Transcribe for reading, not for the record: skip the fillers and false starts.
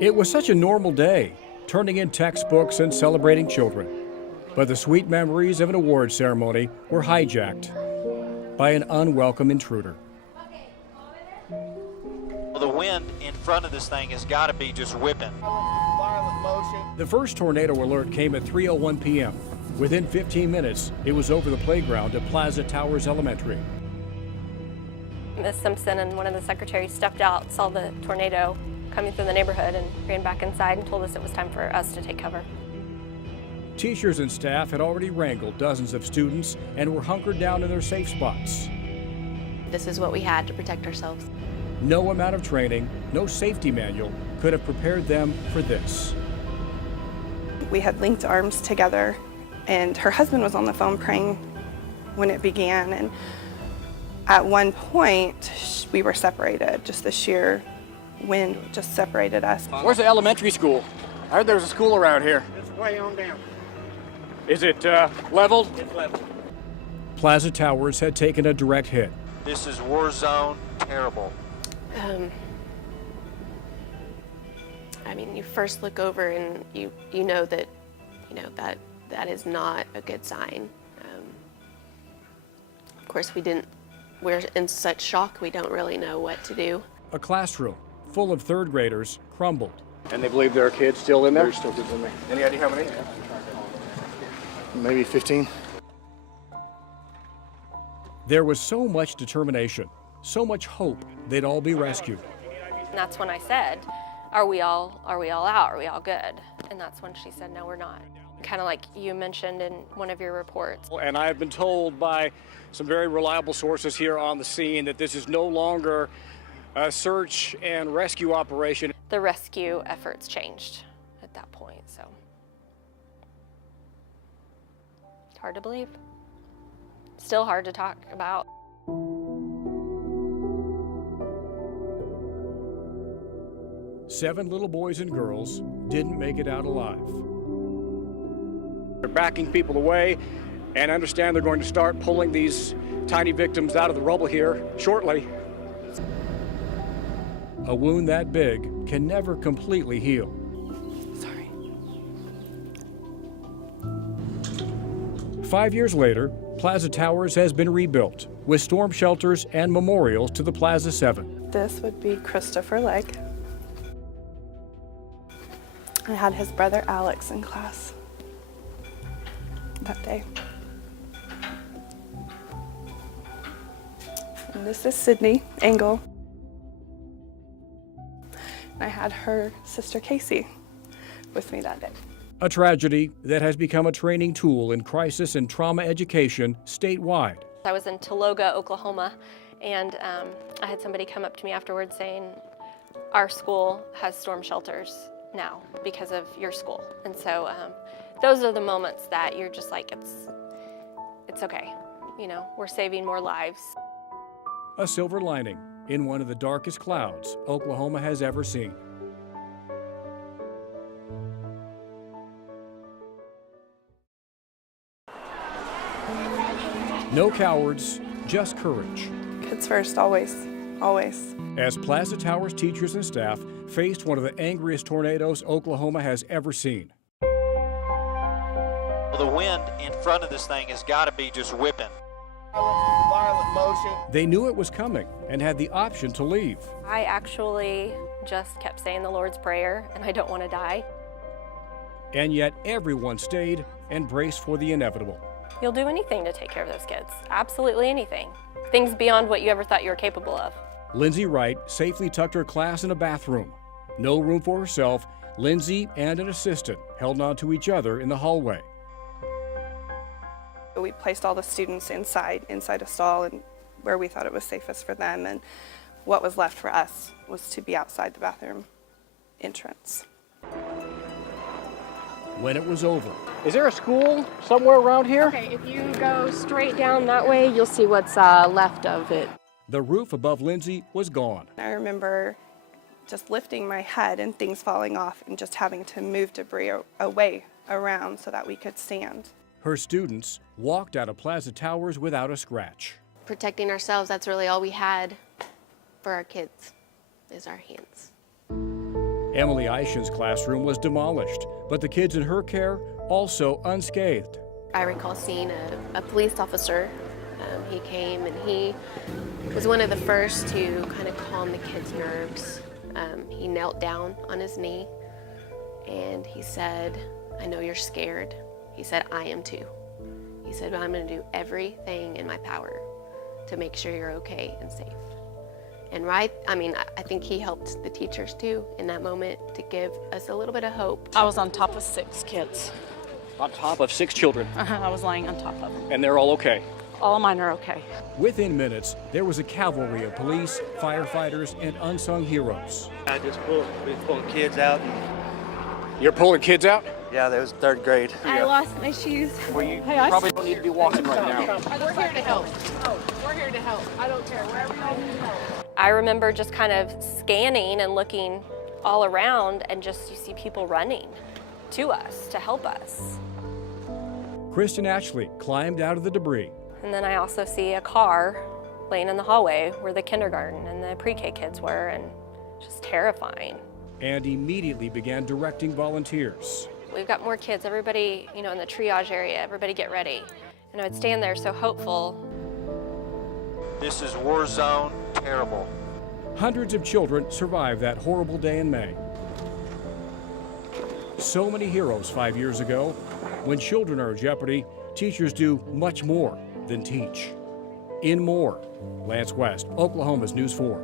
It was such a normal day, turning in textbooks and celebrating children. But the sweet memories of an award ceremony were hijacked by an unwelcome intruder. Well, the wind in front of this thing has got to be just whipping. The first tornado alert came at 3:01 p.m. Within 15 minutes, it was over the playground at Plaza Towers Elementary. Miss Simpson and one of the secretaries stepped out, saw the tornado coming through the neighborhood, and ran back inside and told us it was time for us to take cover. Teachers and staff had already wrangled dozens of students and were hunkered down in their safe spots. This is what we had to protect ourselves. No amount of training, no safety manual could have prepared them for this. We had linked arms together, and her husband was on the phone praying when it began, and at one point we were separated. Just the sheer wind just separated us. Where's the elementary school? I heard there was a school around here. It's way on down. Is it leveled? It's leveled. Plaza Towers had taken a direct hit. This is war zone terrible. I mean, you first look over and you know that that is not a good sign. Of course, we're in such shock, we don't really know what to do. A classroom full of third graders crumbled. And they believe there are kids still in there? There's still kids in there. Any idea how many? Maybe 15. There was so much determination, so much hope they'd all be rescued. And that's when I said, are we all out? Are we all good? And that's when she said, no, we're not. Kind of like you mentioned in one of your reports. And I have been told by some very reliable sources here on the scene that this is no longer a search and rescue operation. The rescue efforts changed at that point, so it's hard to believe. Still hard to talk about. Seven little boys and girls didn't make it out alive. They're backing people away, and I understand they're going to start pulling these tiny victims out of the rubble here shortly. A wound that big can never completely heal. Sorry. 5 years later, Plaza Towers has been rebuilt with storm shelters and memorials to the Plaza 7. This would be Christopher Legg. I had his brother Alex in class that day. And this is Sydney Engel. I had her sister Casey with me that day. A tragedy that has become a training tool in crisis and trauma education statewide. I was in Tologa, Oklahoma, and I had somebody come up to me afterwards saying, our school has storm shelters now because of your school. And so those are the moments that you're just like, it's okay. You know, we're saving more lives. A silver lining in one of the darkest clouds Oklahoma has ever seen. No cowards, just courage. Kids first, always, always. As Plaza Towers teachers and staff faced one of the angriest tornadoes Oklahoma has ever seen. Well, the wind in front of this thing has got to be just whipping. Violent motion. They knew it was coming and had the option to leave. I actually just kept saying the Lord's Prayer, and I don't want to die. And yet everyone stayed and braced for the inevitable. You'll do anything to take care of those kids. Absolutely anything. Things beyond what you ever thought you were capable of. Lindsay Wright safely tucked her class in a bathroom. No room for herself, Lindsay and an assistant held on to each other in the hallway. We placed all the students inside a stall and where we thought it was safest for them, and what was left for us was to be outside the bathroom entrance. When it was over, Is there a school somewhere around here? Okay, if you go straight down that way, you'll see what's left of it. the roof above Lindsay was gone. I remember just lifting my head and things falling off and just having to move debris away around so that we could stand. Her students walked out of Plaza Towers without a scratch. protecting ourselves, that's really all we had for our kids, is our hands. Emily Eishen's classroom was demolished, but the kids in her care also unscathed. I recall seeing a police officer. He came and he was one of the first to kind of calm the kids' nerves. He knelt down on his knee and he said, "I know you're scared." He said, "I am too." He said, "But I'm going to do everything in my power to make sure you're okay and safe." And I think he helped the teachers too in that moment to give us a little bit of hope. I was on top of 6 kids. On top of 6 children, I was lying on top of them. and they're all okay. All of mine are okay. Within minutes, there was a cavalry of police, firefighters, and unsung heroes. I just pulled kids out. You're pulling kids out? Yeah, that was 3rd grade. I lost my shoes. Well, you probably don't need to be walking right now. We're here to help. We're here to help. I don't care. Wherever y'all need help. I remember just kind of scanning and looking all around, and just you see people running to us to help us. Kristen Ashley climbed out of the debris. And then I also see a car laying in the hallway where the kindergarten and the pre-K kids were, and just terrifying. And immediately began directing volunteers. We've got more kids, everybody, in the triage area, everybody get ready. And I would stand there so hopeful. This is war zone, terrible. Hundreds of children survived that horrible day in May. So many heroes 5 years ago. When children are in jeopardy, teachers do much more than teach. In Moore, Lance West, Oklahoma's News 4.